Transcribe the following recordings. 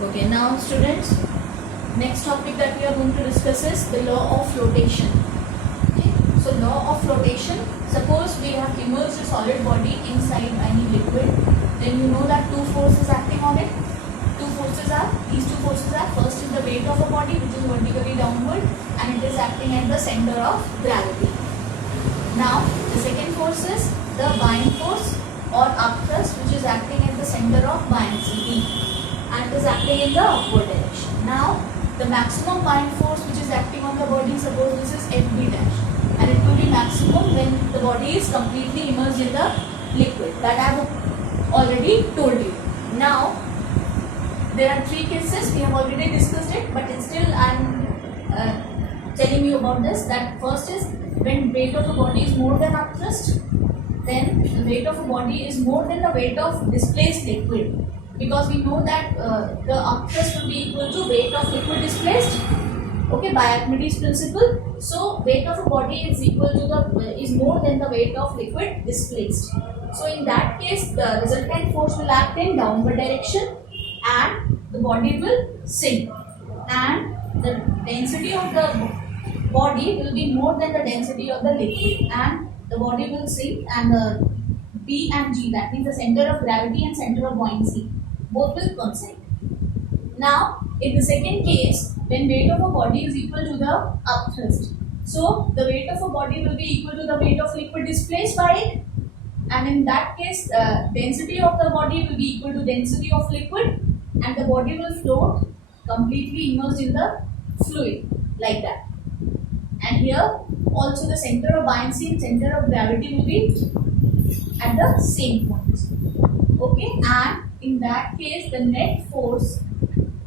Okay, now students, next topic that we are going to discuss is the law of flotation. Okay, so law of flotation. Suppose we have immersed a solid body inside any liquid, then you know that two forces acting on it. These two forces are, first is the weight of a body which is vertically downward and it is acting at the center of gravity. Now the second force is the buoyant force or upthrust which is acting at the center of buoyancy and is acting in the upward direction. Now the maximum buoyant force which is acting on the body, suppose this is Fb dash, and it will be maximum when the body is completely immersed in the liquid. That I have already told you. Now there are three cases, we have already discussed it, but still I am telling you about this. That first is when weight of a body is more than upthrust, then the weight of a body is more than the weight of displaced liquid, because we know that the upthrust will be equal to weight of liquid displaced, okay, by Archimedes principle. So weight of a body is equal to is more than the weight of liquid displaced. So in that case the resultant force will act in downward direction and the body will sink, and the density of the body will be more than the density of the liquid, and the body will sink, and the B and G, that means the center of gravity and center of buoyancy, both will coincide. Now in the second case, when weight of a body is equal to the upthrust, so the weight of a body will be equal to the weight of liquid displaced by it, and in that case density of the body will be equal to density of liquid, and the body will float completely immersed in the fluid like that. And here also the center of buoyancy and center of gravity will be at the same point. Okay, and in that case the net force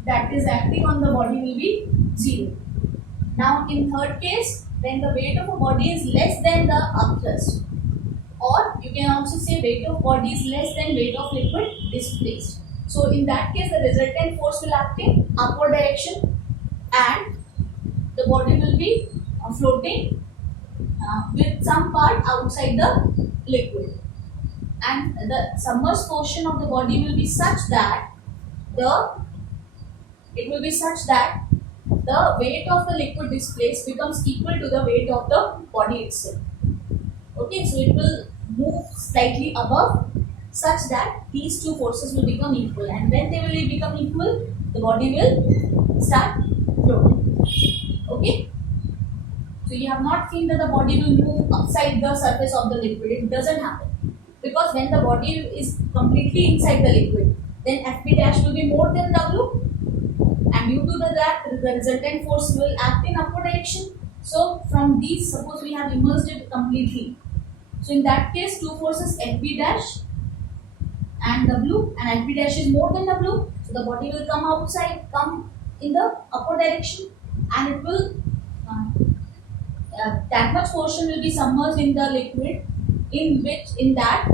that is acting on the body will be 0. Now in third case, when the weight of a body is less than the upthrust, or you can also say weight of body is less than weight of liquid displaced. So in that case the resultant force will act in upward direction and the body will be floating with some part outside the liquid, and the submerged portion of the body will be such that the weight of the liquid displaced becomes equal to the weight of the body itself. Okay, so it will move slightly above such that these two forces will become equal, and when they will become equal, the body will start floating. Okay, so you have not seen that the body will move upside the surface of the liquid. It doesn't happen, because when the body is completely inside the liquid, then Fb dash will be more than W, and due to that the resultant force will act in upward direction. So from these, suppose we have immersed it completely, so in that case two forces Fb dash and W, and Fb dash is more than W, so the body will come in the upward direction, and it will that much portion will be submerged in the liquid, in that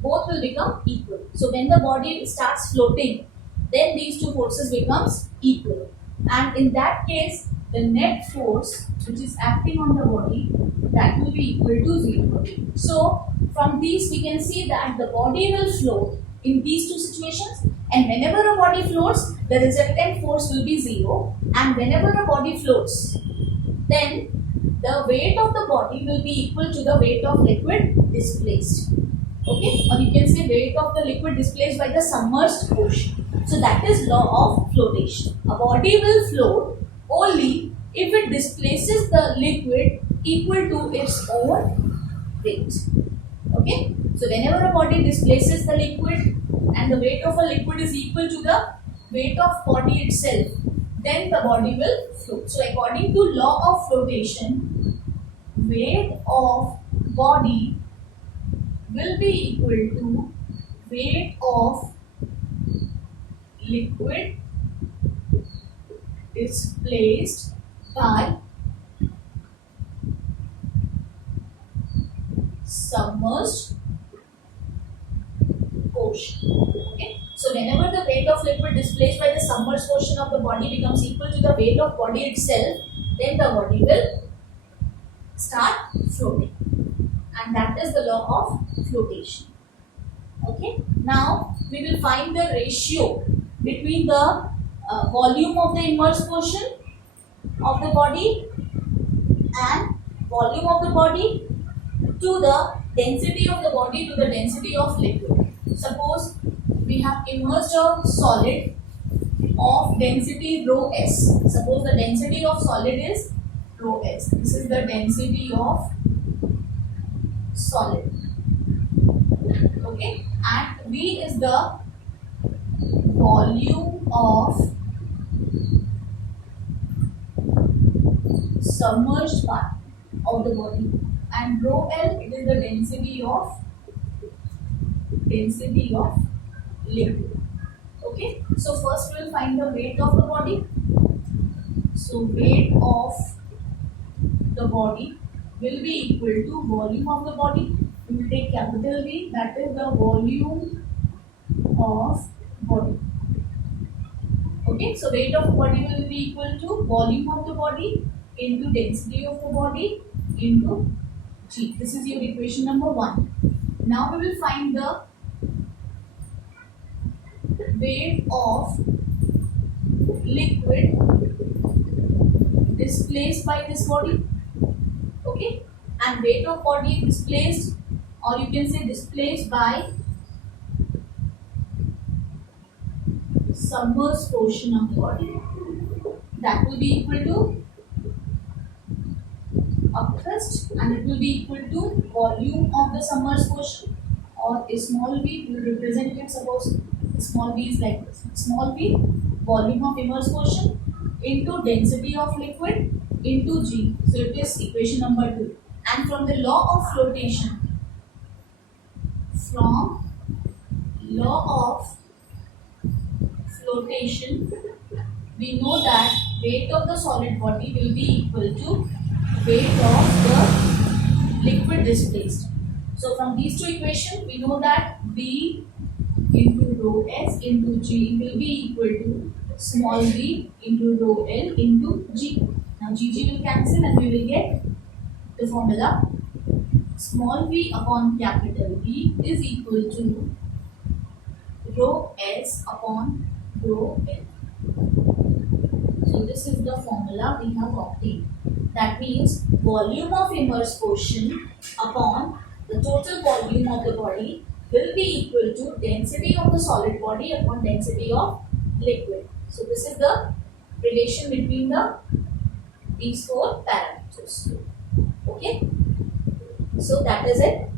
both will become equal. So when the body starts floating, then these two forces becomes equal, and in that case the net force which is acting on the body, that will be equal to 0. So from these we can see that the body will float in these two situations, and whenever a body floats the resultant force will be 0, and whenever a body floats then the weight of the body will be equal to the weight of liquid displaced. Okay, or you can say weight of the liquid displaced by the submerged portion. So that is law of flotation. A body will float only if it displaces the liquid equal to its own weight. Okay, so whenever a body displaces the liquid and the weight of a liquid is equal to the weight of body itself, then the body will float. So according to law of flotation, weight of body will be equal to weight of liquid displaced by submerged portion. Okay, so whenever the weight of liquid displaced by the submerged portion of the body becomes equal to the weight of body itself, then the body will start floating, and that is the law of flotation. Okay, now we will find the ratio between the volume of the immersed portion of the body and volume of the body to the density of the body to the density of liquid. Suppose we have immersed a solid of density rho s. Suppose the density of solid is rho s. This is the density of solid. Okay, and V is the volume of submerged part of the body, and rho L, it is the density of liquid. Okay, so first we will find the weight of the body. So weight of the body will be equal to volume of the body. We will take capital V, that is the volume of body. Okay, so weight of the body will be equal to volume of the body into density of the body into G. This is your equation number 1. Now we will find the weight of liquid displaced by this body. Okay, and weight of body displaced, or you can say displaced by submerged portion of the body, that will be equal to up thrust, and it will be equal to volume of the submerged portion, or a small v will represent it. Suppose small v is like this, small v volume of immersed portion into density of liquid into G. So it is equation number 2. And from the law of flotation, we know that weight of the solid body will be equal to weight of the liquid displaced. So from these two equations, we know that V into rho S into G will be equal to small v into rho L into G. Now G will cancel and we will get the formula small v upon capital V is equal to rho S upon rho L. So this is the formula we have obtained. That means volume of immersed portion upon the total volume of the body will be equal to density of the solid body upon density of liquid. So this is the relation between these 4 parameters. Okay. So that is it.